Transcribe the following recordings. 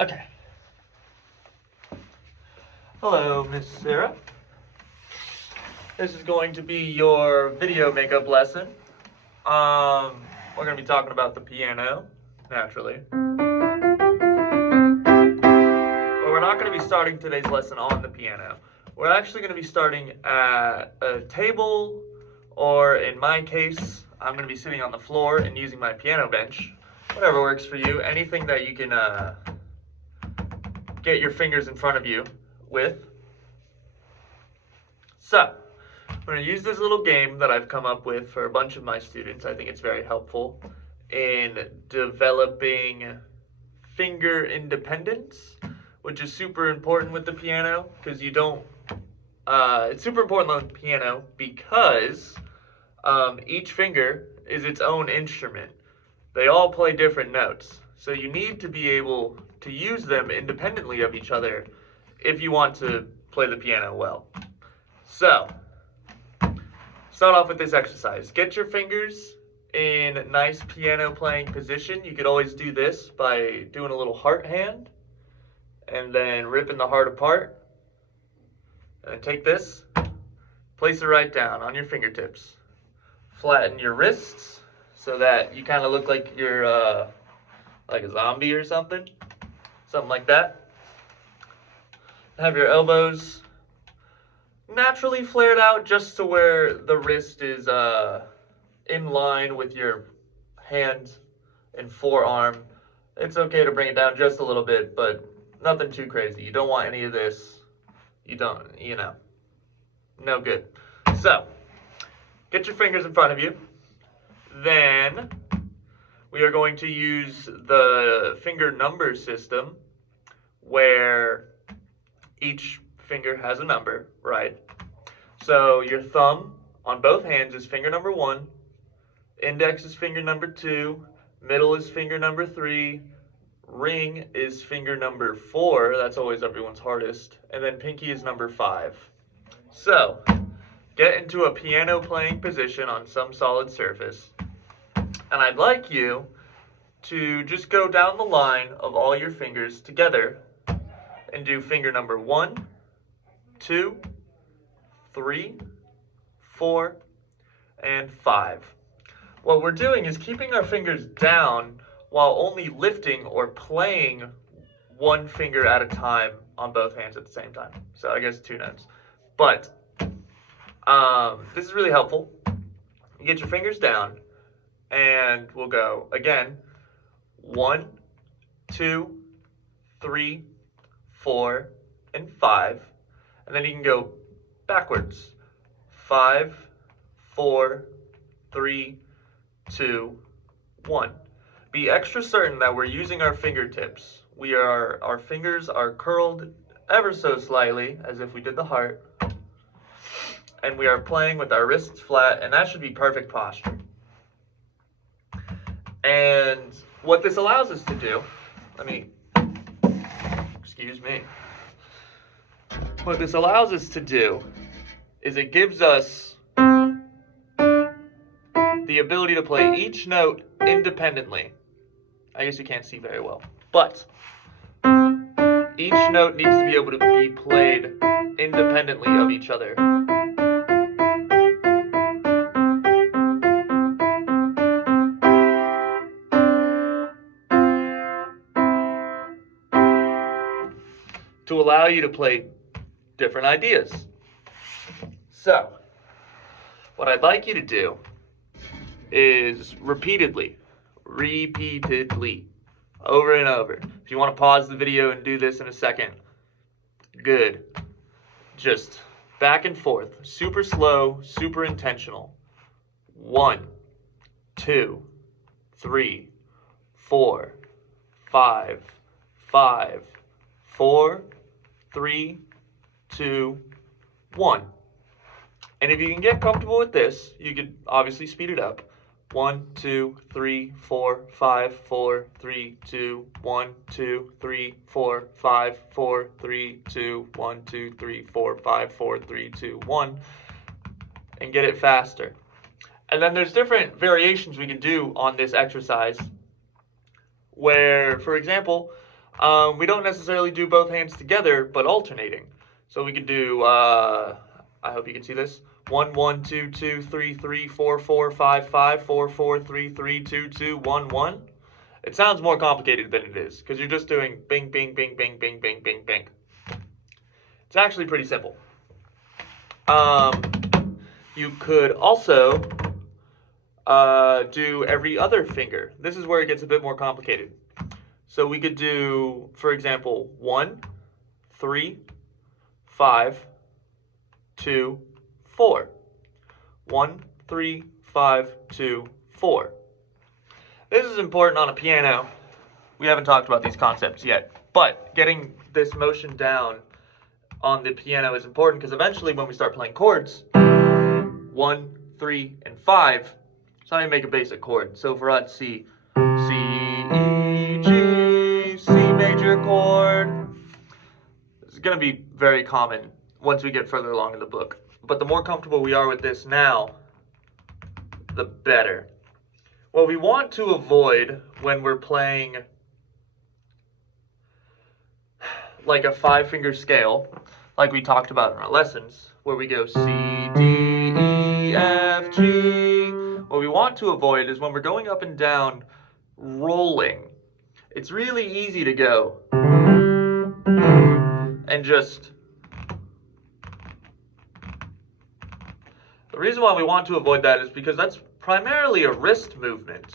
Okay. Hello, Miss Sarah. This is going to be your video makeup lesson. We're going to be talking about the piano, naturally. But we're not going to be starting today's lesson on the piano. We're actually going to be starting at a table, or in my case, I'm going to be sitting on the floor and using my piano bench. Whatever works for you. Anything that you can get your fingers in front of you with. So, I'm going to use this little game that I've come up with for a bunch of my students. I think it's very helpful in developing finger independence, which is super important with the piano, because you don't, it's super important on the piano because each finger is its own instrument. They all play different notes, so you need to be able to use them independently of each other if you want to play the piano well. So, start off with this exercise. Get your fingers in nice piano playing position. You could always do this by doing a little heart hand and then ripping the heart apart. And take this, place it right down on your fingertips. Flatten your wrists so that you kind of look like you're like a zombie or something like that. Have your elbows naturally flared out just to where the wrist is in line with your hand and forearm. It's okay to bring it down just a little bit, but nothing too crazy. You don't want any of this. No good. So, get your fingers in front of you. Then, we are going to use the finger number system where each finger has a number, right? So your thumb on both hands is finger number 1, index is finger number 2, middle is finger number 3, ring is finger number 4, that's always everyone's hardest, and then pinky is number 5. So, get into a piano playing position on some solid surface, and I'd like you to just go down the line of all your fingers together and do finger number 1, 2, 3, 4, and 5. What we're doing is keeping our fingers down while only lifting or playing one finger at a time on both hands at the same time. So I guess 2 notes. But this is really helpful. You get your fingers down and we'll go again. 1, 2, 3, 4, and 5. And then you can go backwards. 5, 4, 3, 2, 1. Be extra certain that we're using our fingertips. Our fingers are curled ever so slightly, as if we did the heart. And we are playing with our wrists flat, and that should be perfect posture. And what this allows us to do, excuse me. What this allows us to do is it gives us the ability to play each note independently. I guess you can't see very well, but each note needs to be able to be played independently of each other. To allow you to play different ideas. So, what I'd like you to do is repeatedly, over and over. If you want to pause the video and do this in a second, good. Just back and forth, super slow, super intentional. 1, 2, 3, 4, 5, 5, 4, 3, 2, 1. And if you can get comfortable with this, you could obviously speed it up. 1, 2, 3, 4, 5, 4, 3, 2, 1, 2, 3, 4, 5, 4, 3, 2, 1, 2, 3, 4, 5, 4, 3, 2, 1, and get it faster. And then there's different variations we can do on this exercise where, for example, We don't necessarily do both hands together, but alternating. So we could do, I hope you can see this. 1, 1, 2, 2, 3, 3, 4, 4, 5, 5, 4, 4, 3, 3, 2, 2, 1, 1. It sounds more complicated than it is, because you're just doing bing, bing, bing, bing, bing, bing, bing, bing. It's actually pretty simple. You could also do every other finger. This is where it gets a bit more complicated. So we could do, for example, 1, 3, 5, 2, 4. 1, 3, 5, 2, 4. This is important on a piano. We haven't talked about these concepts yet, but getting this motion down on the piano is important because eventually when we start playing chords, 1, 3, and 5, so I make a basic chord. So for us, C, E, G, C major chord. It's going to be very common once we get further along in the book. But the more comfortable we are with this now, the better. What we want to avoid when we're playing like a 5-finger scale, like we talked about in our lessons, where we go C, D, E, F, G. What we want to avoid is when we're going up and down, rolling. It's really easy to go and just... The reason why we want to avoid that is because that's primarily a wrist movement.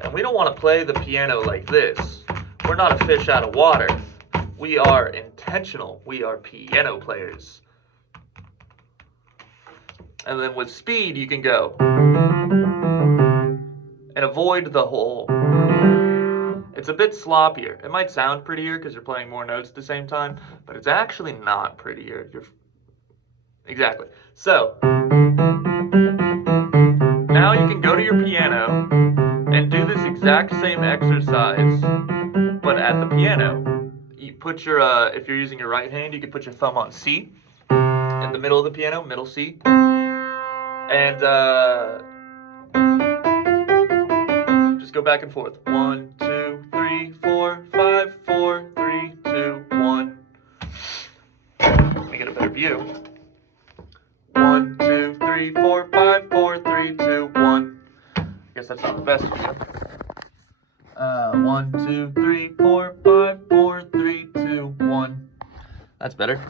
And we don't want to play the piano like this. We're not a fish out of water. We are intentional. We are piano players. And then with speed, you can go and avoid the hole. It's a bit sloppier. It might sound prettier because you're playing more notes at the same time, but it's actually not prettier. Exactly. So, now you can go to your piano and do this exact same exercise, but at the piano. You put your, if you're using your right hand, you can put your thumb on C, in the middle of the piano, middle C, and just go back and forth. 1, 2, 3, 4, 5, 4, 3, 2, 1. Let me get a better view. 1, 2, 3, 4, 5, 4, 3, 2, 1. I guess that's not the best view. 1, 2, 3, 4, 5, 4, 3, 2, 1. That's better.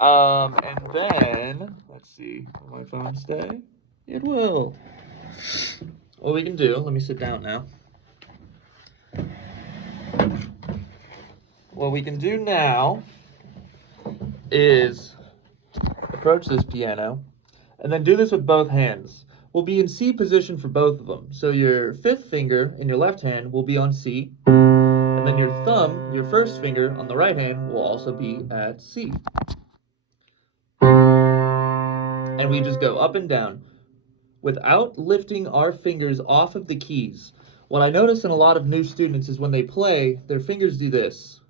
And then, let's see, will my phone stay? It will. What we can do, let me sit down now. What we can do now is approach this piano and then do this with both hands. We'll be in C position for both of them. So your 5th finger in your left hand will be on C, and then your thumb, your 1st finger on the right hand, will also be at C. And we just go up and down without lifting our fingers off of the keys. What I notice in a lot of new students is when they play, their fingers do this.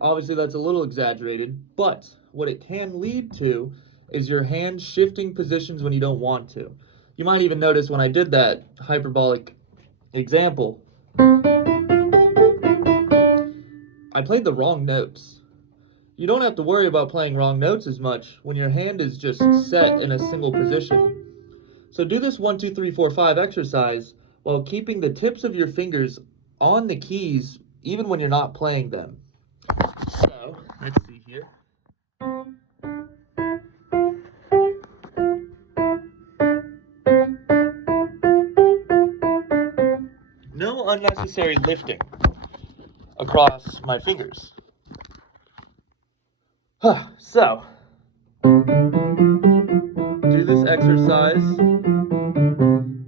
Obviously that's a little exaggerated, but what it can lead to is your hand shifting positions when you don't want to. You might even notice when I did that hyperbolic example, I played the wrong notes. You don't have to worry about playing wrong notes as much when your hand is just set in a single position. So do this 1, 2, 3, 4, 5 exercise while keeping the tips of your fingers on the keys even when you're not playing them. So, let's see here. No unnecessary lifting across my fingers. So, do this exercise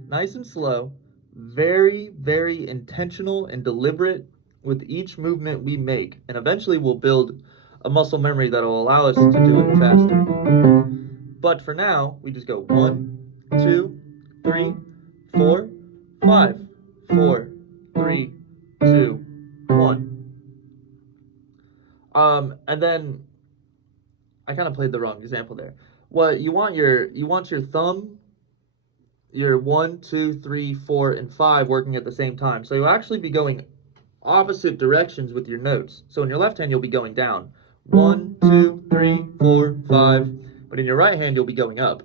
nice and slow, very, very intentional and deliberate with each movement we make, and eventually we'll build a muscle memory that will allow us to do it faster. But for now, we just go 1, 2, 3, 4, 5, 4, 3, 2, 1. And then I kind of played the wrong example there. What you want your thumb your 1, 2, 3, 4, and 5 working at the same time. So you'll actually be going opposite directions with your notes. So in your left hand, you'll be going down. 1, 2, 3, 4, 5. But in your right hand, you'll be going up.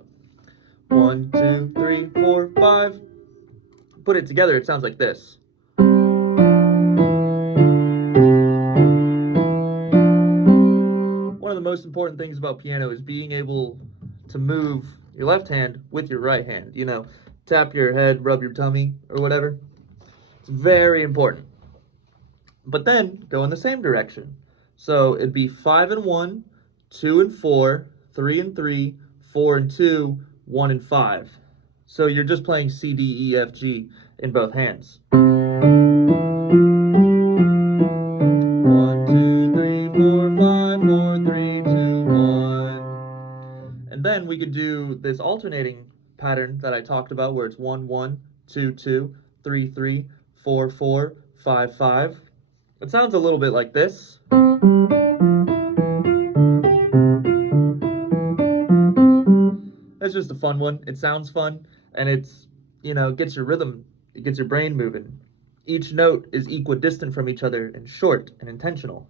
1, 2, 3, 4, 5. Put it together, it sounds like this. One of the most important things about piano is being able to move your left hand with your right hand. You know, tap your head, rub your tummy, or whatever. It's very important. But then go in the same direction. So it'd be 5 and 1, 2 and 4, 3 and 3, 4 and 2, 1 and 5. So you're just playing C, D, E, F, G in both hands. 1, 2, 3, 4, 5, 4, 3, 2, 1. And then we could do this alternating pattern that I talked about where it's 1, 1, 2, 2, 3, 3, 4, 4, 5, 5. It sounds a little bit like this. It's just a fun one. It sounds fun, and it's, you know, gets your rhythm, it gets your brain moving. Each note is equidistant from each other and short and intentional.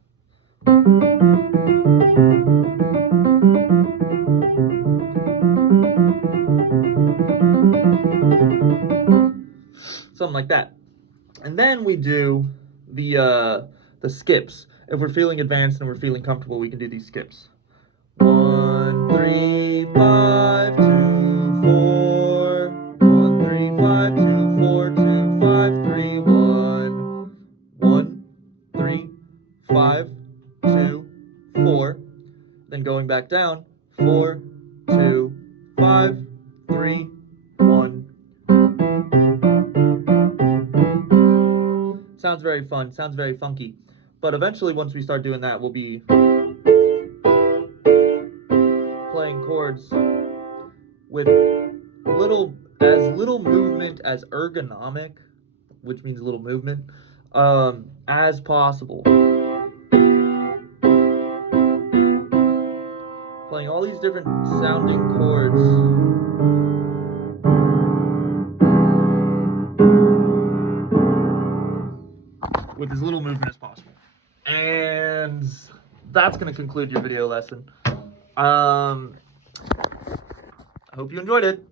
Something like that. And then we do the skips. If we're feeling advanced and we're feeling comfortable, we can do these skips. 1, 3, 5, 2, 4. 1, 3, 5, 2, 4, 2, 5, 3, 1. 1, 3, 5, 2, 4. Then going back down. 4, 2, 5, 3, 1. Sounds very fun, sounds very funky. But eventually, once we start doing that, we'll be playing chords with as little movement as ergonomic, which means little movement, as possible. Playing all these different sounding chords. With as little movement as possible. And that's going to conclude your video lesson. I hope you enjoyed it.